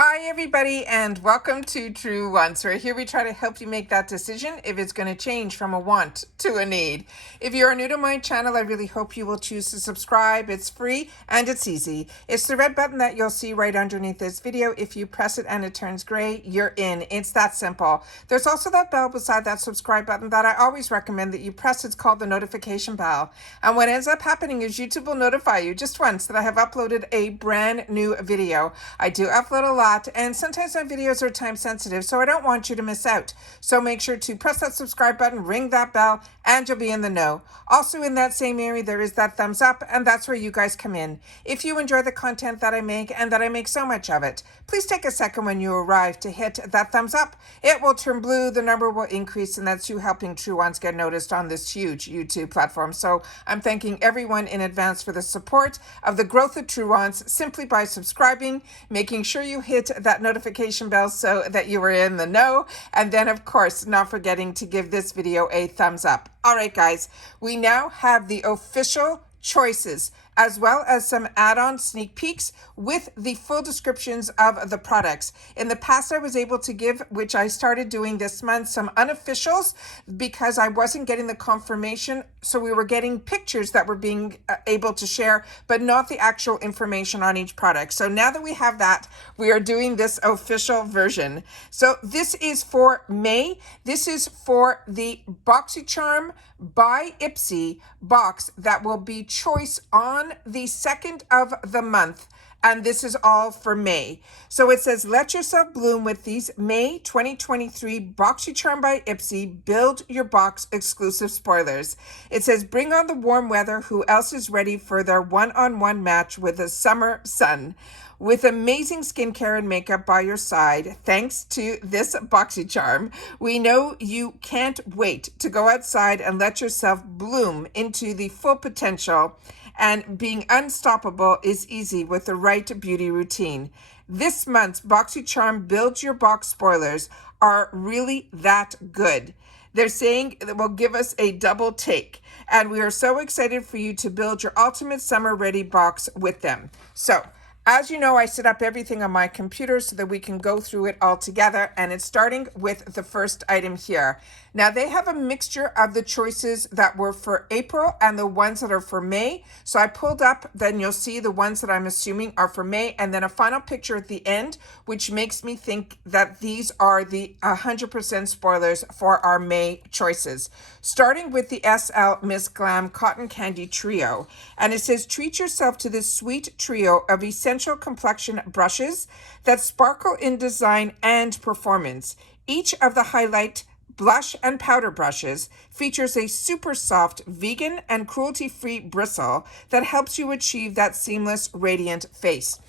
Hi everybody and welcome to True Wants, where here we try to help you make that decision if it's going to change from a want to a need. If you are new to my channel, I really hope you will choose to subscribe. It's free and it's easy. It's the red button that you'll see right underneath this video. If you press it and it turns gray, you're in. It's that simple. There's also that bell beside that subscribe button that I always recommend that you press. It's called the notification bell. And what ends up happening is YouTube will notify you just once that I have uploaded a brand new video. I do upload a lot, and sometimes my videos are time sensitive, so I don't want you to miss out. So make sure to press that subscribe button, ring that bell, and you'll be in the know. Also in that same area, there is that thumbs up, and that's where you guys come in. If you enjoy the content that I make, and that I make so much of it, please take a second when you arrive to hit that thumbs up. It will turn blue, the number will increase, and that's you helping True Ones get noticed on this huge YouTube platform. So I'm thanking everyone in advance for the support of the growth of True Ones simply by subscribing, making sure you hit that notification bell so that you are in the know, and then of course not forgetting to give this video a thumbs up. All right guys, we now have the official choices as well as some add-on sneak peeks with the full descriptions of the products. In the past, I was able to give, which I started doing this month, some unofficials because I wasn't getting the confirmation. So we were getting pictures that were being able to share, but not the actual information on each product. So now that we have that, we are doing this official version. So this is for May. This is for the BOXYCHARM by Ipsy box that will be choice on the 2nd of the month, and this is all for May. So it says, let yourself bloom with these May 2023 BOXYCHARM by Ipsy Build Your Box exclusive spoilers. It says, bring on the warm weather. Who else is ready for their one-on-one match with the summer sun? With amazing skincare and makeup by your side, thanks to this BOXYCHARM, we know you can't wait to go outside and let yourself bloom into the full potential. And being unstoppable is easy with the right beauty routine. This month's BOXYCHARM Build Your Box spoilers are really that good. They're saying that will give us a double take. And we are so excited for you to build your ultimate summer ready box with them. So, as you know, I set up everything on my computer so that we can go through it all together, and it's starting with the first item here. Now, they have a mixture of the choices that were for April and the ones that are for May. So I pulled up, then you'll see the ones that I'm assuming are for May, and then a final picture at the end, which makes me think that these are the 100% spoilers for our May choices. Starting with the SL Miss Glam Cotton Candy Trio. And it says, treat yourself to this sweet trio of essential complexion brushes that sparkle in design and performance. Each of the highlight, blush, and powder brushes features a super soft, vegan, and cruelty-free bristle that helps you achieve that seamless, radiant face.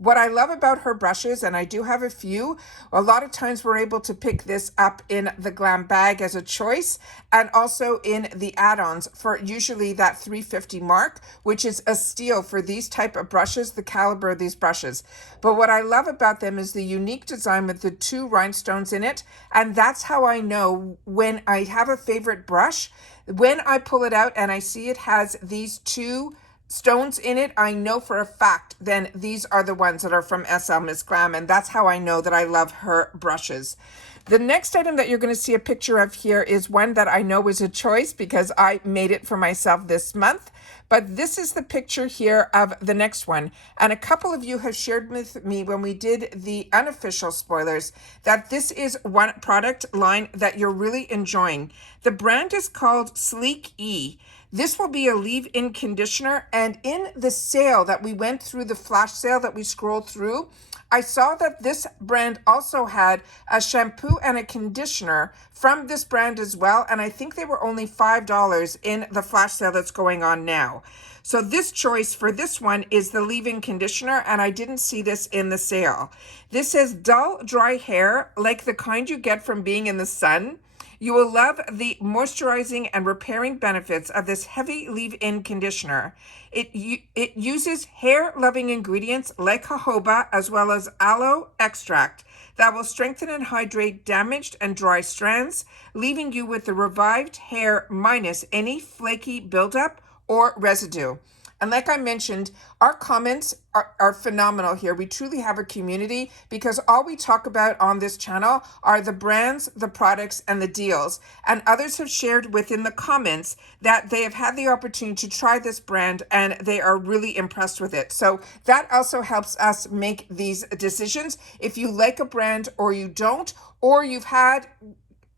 What I love about her brushes, and I do have a few, a lot of times we're able to pick this up in the Glam bag as a choice, and also in the add-ons for usually that $3.50 mark, which is a steal for these type of brushes, the caliber of these brushes. But what I love about them is the unique design with the 2 rhinestones in it, and that's how I know when I have a favorite brush. When I pull it out and I see it has these 2 stones in it, I know for a fact then these are the ones that are from SL Miss Glam, and that's how I know that I love her brushes. The next item that you're going to see a picture of here is one that I know is a choice because I made it for myself this month. But this is the picture here of the next one. And a couple of you have shared with me when we did the unofficial spoilers that this is one product line that you're really enjoying. The brand is called Sleek E. This will be a leave-in conditioner, and in the sale that we went through, the flash sale that we scrolled through, I saw that this brand also had a shampoo and a conditioner from this brand as well, and I think they were only $5 in the flash sale that's going on now. So this choice for this one is the leave-in conditioner, and I didn't see this in the sale. This says dull, dry hair, like the kind you get from being in the sun. You will love the moisturizing and repairing benefits of this heavy leave-in conditioner. It uses hair-loving ingredients like jojoba as well as aloe extract that will strengthen and hydrate damaged and dry strands, leaving you with the revived hair minus any flaky buildup or residue. And like I mentioned, our comments are phenomenal here. We truly have a community because all we talk about on this channel are the brands, the products, and the deals. And others have shared within the comments that they have had the opportunity to try this brand and they are really impressed with it. So that also helps us make these decisions. If you like a brand or you don't, or you've had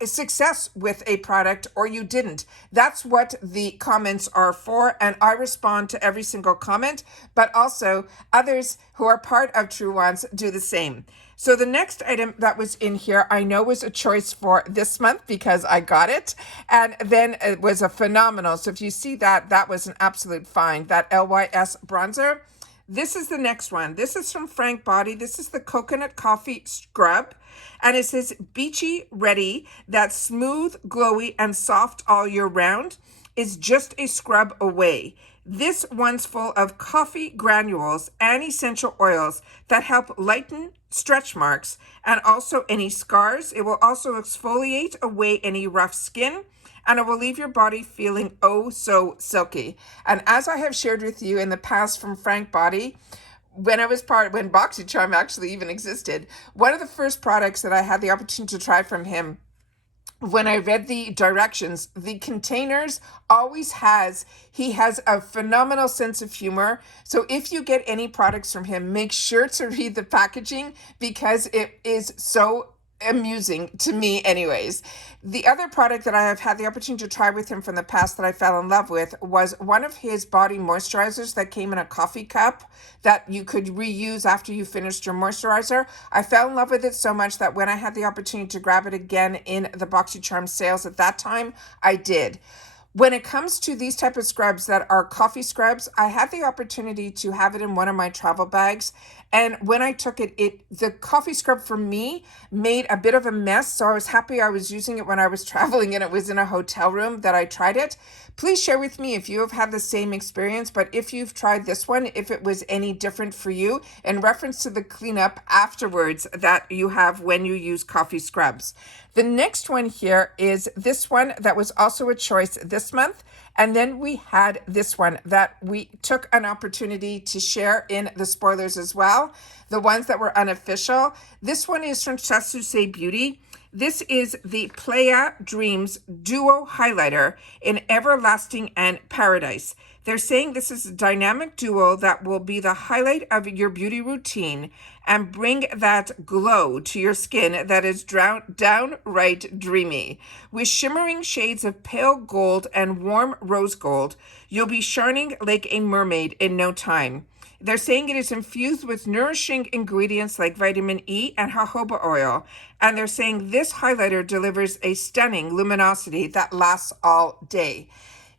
a success with a product or you didn't. That's what the comments are for, and I respond to every single comment, but also others who are part of True Ones do the same. So the next item that was in here, I know was a choice for this month because I got it, and then it was a phenomenal. So if you see that, that was an absolute find, that LYS bronzer. This is the next one. This is from Frank Body. This is the Coconut Coffee Scrub. And it says beachy ready, that's smooth, glowy, and soft all year round, is just a scrub away. This one's full of coffee granules and essential oils that help lighten stretch marks and also any scars. It will also exfoliate away any rough skin, and it will leave your body feeling oh so silky. And as I have shared with you in the past from Frank Body, when BOXYCHARM actually even existed, one of the first products that I had the opportunity to try from him, when I read the directions, the containers he has a phenomenal sense of humor. So if you get any products from him, make sure to read the packaging because it is so amusing to me anyways. The other product that I have had the opportunity to try with him from the past that I fell in love with was one of his body moisturizers that came in a coffee cup that you could reuse after you finished your moisturizer. I fell in love with it so much that when I had the opportunity to grab it again in the BOXYCHARM sales at that time, I did. When it comes to these type of scrubs that are coffee scrubs, I had the opportunity to have it in one of my travel bags. And when I took it, the coffee scrub for me made a bit of a mess. So I was happy I was using it when I was traveling and it was in a hotel room that I tried it. Please share with me if you have had the same experience, but if you've tried this one, if it was any different for you in reference to the cleanup afterwards that you have when you use coffee scrubs. The next one here is this one that was also a choice this month. And then we had this one that we took an opportunity to share in the spoilers as well, the ones that were unofficial. This one is from KVD Beauty. This is the Playa Dreams Duo Highlighter in Everlasting and Paradise. They're saying this is a dynamic duo that will be the highlight of your beauty routine and bring that glow to your skin that is downright dreamy. With shimmering shades of pale gold and warm rose gold, you'll be shining like a mermaid in no time. They're saying it is infused with nourishing ingredients like vitamin E and jojoba oil. And they're saying this highlighter delivers a stunning luminosity that lasts all day.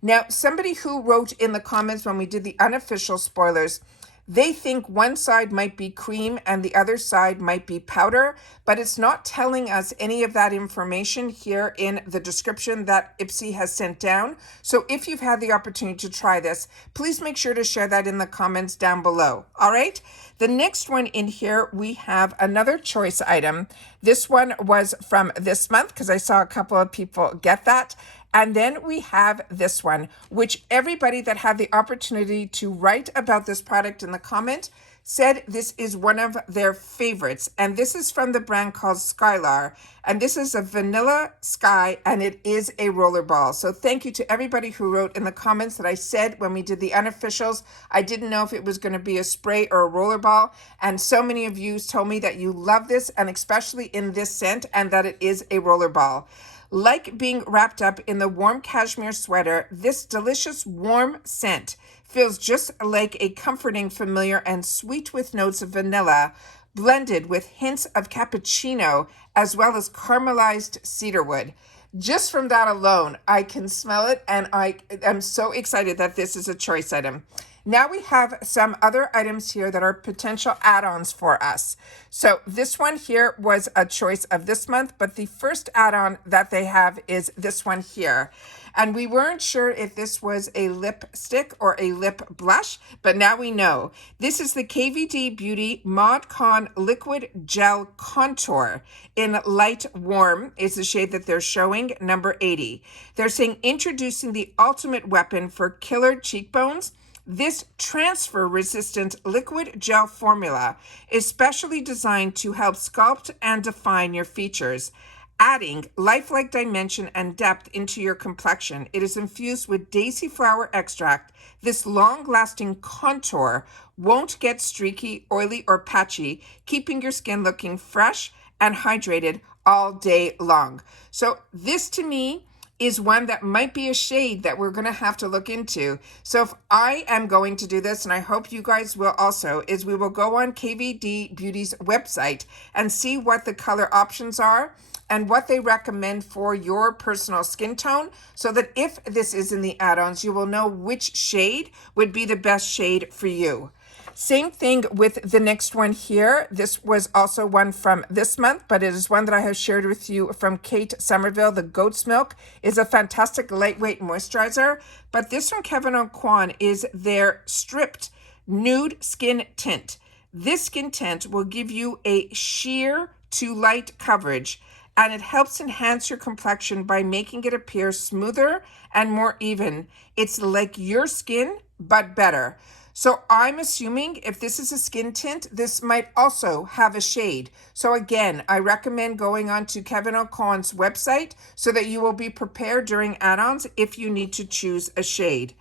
Now, somebody who wrote in the comments when we did the unofficial spoilers, they think one side might be cream and the other side might be powder, but it's not telling us any of that information here in the description that Ipsy has sent down. So if you've had the opportunity to try this, please make sure to share that in the comments down below. All right. The next one in here, we have another choice item. This one was from this month because I saw a couple of people get that. And then we have this one, which everybody that had the opportunity to write about this product in the comment said this is one of their favorites. And this is from the brand called Skylar. And this is a Vanilla Sky, and it is a rollerball. So thank you to everybody who wrote in the comments that I said when we did the unofficials, I didn't know if it was going to be a spray or a rollerball. And so many of you told me that you love this, and especially in this scent, and that it is a rollerball. Like being wrapped up in the warm cashmere sweater, this delicious warm scent feels just like a comforting, familiar, and sweet with notes of vanilla, blended with hints of cappuccino, as well as caramelized cedarwood. Just from that alone, I can smell it, and I am so excited that this is a choice item. Now we have some other items here that are potential add-ons for us. So this one here was a choice of this month, but the first add-on that they have is this one here. And we weren't sure if this was a lipstick or a lip blush, but now we know. This is the KVD Beauty Mod Con Liquid Gel Contour in Light Warm is the shade that they're showing, number 80. They're saying introducing the ultimate weapon for killer cheekbones, This transfer-resistant liquid gel formula is specially designed to help sculpt and define your features, adding lifelike dimension and depth into your complexion. It is infused with daisy flower extract. This long-lasting contour won't get streaky, oily, or patchy, keeping your skin looking fresh and hydrated all day long. So this to me is one that might be a shade that we're going to have to look into. So if I am going to do this, and I hope you guys will also, is we will go on KVD Beauty's website and see what the color options are and what they recommend for your personal skin tone, so that if this is in the add-ons, you will know which shade would be the best shade for you. Same thing with the next one here. This was also one from this month, but it is one that I have shared with you from Kate Somerville. The Goat's Milk is a fantastic lightweight moisturizer, but this from Kevin O'Quan is their Stripped Nude Skin Tint. This skin tint will give you a sheer to light coverage, and it helps enhance your complexion by making it appear smoother and more even. It's like your skin, but better. So I'm assuming if this is a skin tint, this might also have a shade. So again, I recommend going on to Kevin O'Connor's website so that you will be prepared during add-ons if you need to choose a shade.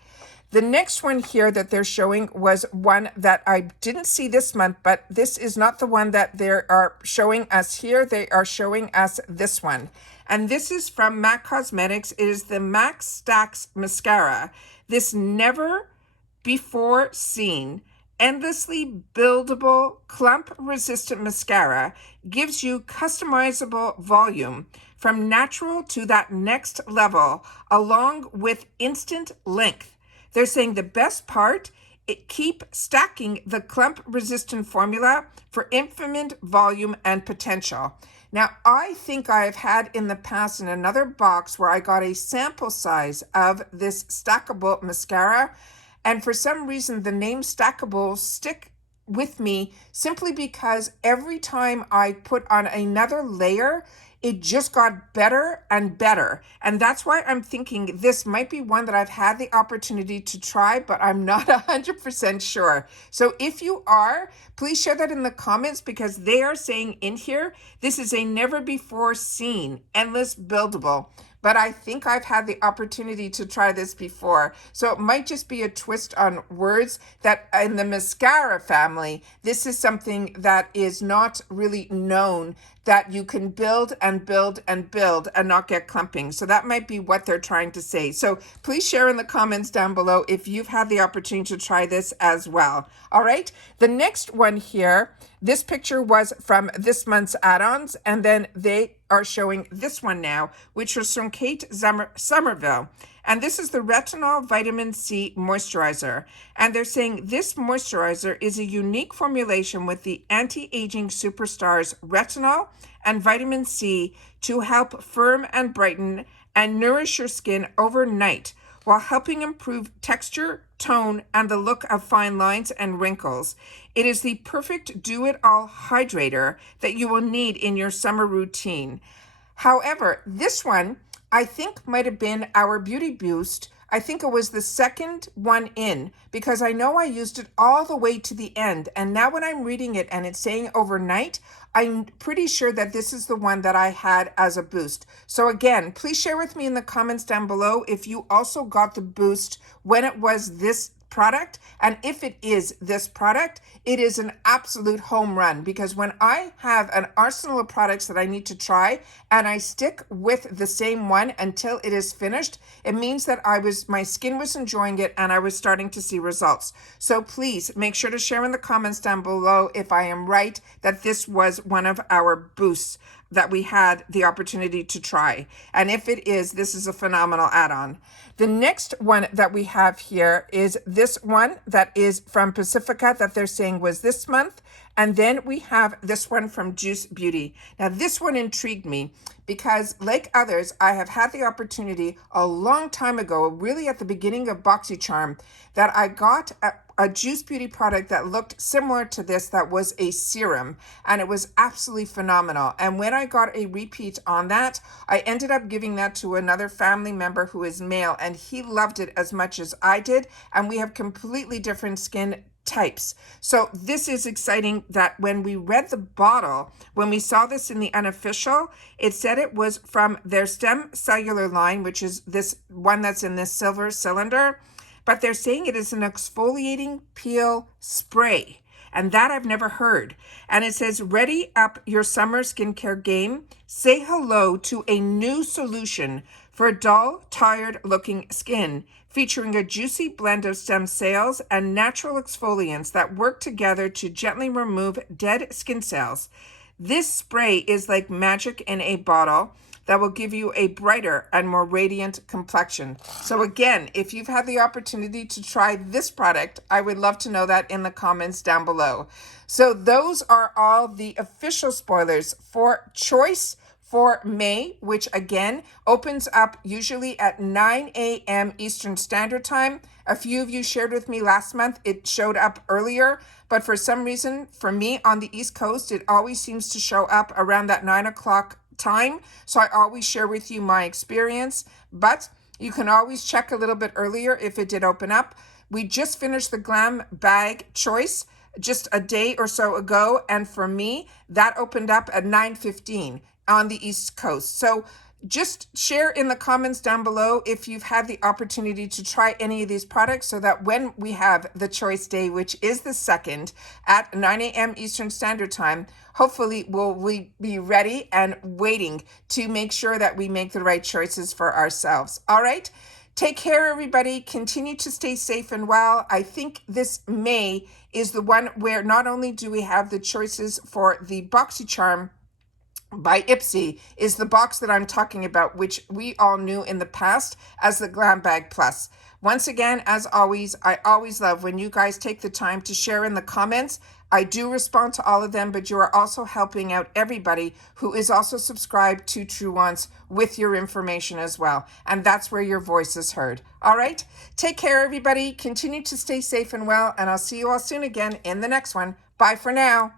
The next one here that they're showing was one that I didn't see this month, but this is not the one that they are showing us here. They are showing us this one. And this is from MAC Cosmetics. It is the MAC Stacks Mascara. This never before seen, endlessly buildable, clump-resistant mascara gives you customizable volume from natural to that next level, along with instant length. They're saying the best part, keep stacking the clump-resistant formula for infinite volume and potential. Now, I think I've had in the past in another box where I got a sample size of this stackable mascara, and for some reason, the name stackable stick with me simply because every time I put on another layer, it just got better and better. And that's why I'm thinking this might be one that I've had the opportunity to try, but I'm not 100% sure. So if you are, please share that in the comments, because they are saying in here, this is a never before seen, endless buildable. But I think I've had the opportunity to try this before. So it might just be a twist on words that in the mascara family, this is something that is not really known, that you can build and build and build and not get clumping. So that might be what they're trying to say. So please share in the comments down below if you've had the opportunity to try this as well. All right, the next one here, this picture was from this month's add-ons, and then they are showing this one now, which was from Kate Somerville. And this is the Retinol Vitamin C Moisturizer. And they're saying this moisturizer is a unique formulation with the anti-aging superstars retinol and vitamin C to help firm and brighten and nourish your skin overnight, while helping improve texture, tone, and the look of fine lines and wrinkles. It is the perfect do-it-all hydrator that you will need in your summer routine. However, this one I think might have been our Beauty Boost. I think it was the second one in, because I know I used it all the way to the end. And now when I'm reading it and it's saying overnight, I'm pretty sure that this is the one that I had as a boost. So again, please share with me in the comments down below if you also got the boost when it was this product, and if it is this product, it is an absolute home run, because when I have an arsenal of products that I need to try and I stick with the same one until it is finished, it means that my skin was enjoying it and I was starting to see results. So please make sure to share in the comments down below if I am right that this was one of our boosts that we had the opportunity to try. And if it is, this is a phenomenal add-on. The next one that we have here is this one that is from Pacifica that they're saying was this month. And then we have this one from Juice Beauty. Now this one intrigued me because, like others, I have had the opportunity a long time ago, really at the beginning of BOXYCHARM, that I got a Juice Beauty product that looked similar to this, that was a serum, and it was absolutely phenomenal. And when I got a repeat on that, I ended up giving that to another family member who is male, and he loved it as much as I did, and we have completely different skin types. So this is exciting that when we read the bottle, when we saw this in the unofficial, it said it was from their stem cellular line, which is this one that's in this silver cylinder, but they're saying it is an exfoliating peel spray. And that I've never heard. And it says, ready up your summer skincare game. Say hello to a new solution for dull, tired looking skin, featuring a juicy blend of stem cells and natural exfoliants that work together to gently remove dead skin cells. This spray is like magic in a bottle that will give you a brighter and more radiant complexion. So again, if you've had the opportunity to try this product, I would love to know that in the comments down below. So those are all the official spoilers for Choice for May, which again opens up usually at 9 a.m. Eastern Standard Time. A few of you shared with me last month, it showed up earlier, but for some reason, for me on the East Coast, it always seems to show up around that 9 o'clock time. So I always share with you my experience, but you can always check a little bit earlier if it did open up. We just finished the Glam bag choice just a day or so ago, and for me, that opened up at 9:15 on the East Coast. So just share in the comments down below if you've had the opportunity to try any of these products, so that when we have the choice day, which is the 2nd at 9 a.m. Eastern Standard Time, hopefully we be ready and waiting to make sure that we make the right choices for ourselves. All right. Take care, everybody. Continue to stay safe and well. I think this May is the one where not only do we have the choices for the BOXYCHARM by Ipsy, is the box that I'm talking about, which we all knew in the past as the Glam Bag Plus. Once again, as always, I always love when you guys take the time to share in the comments. I do respond to all of them, but you are also helping out everybody who is also subscribed to True Wants with your information as well. And that's where your voice is heard. All right? Take care, everybody. Continue to stay safe and well, and I'll see you all soon again in the next one. Bye for now.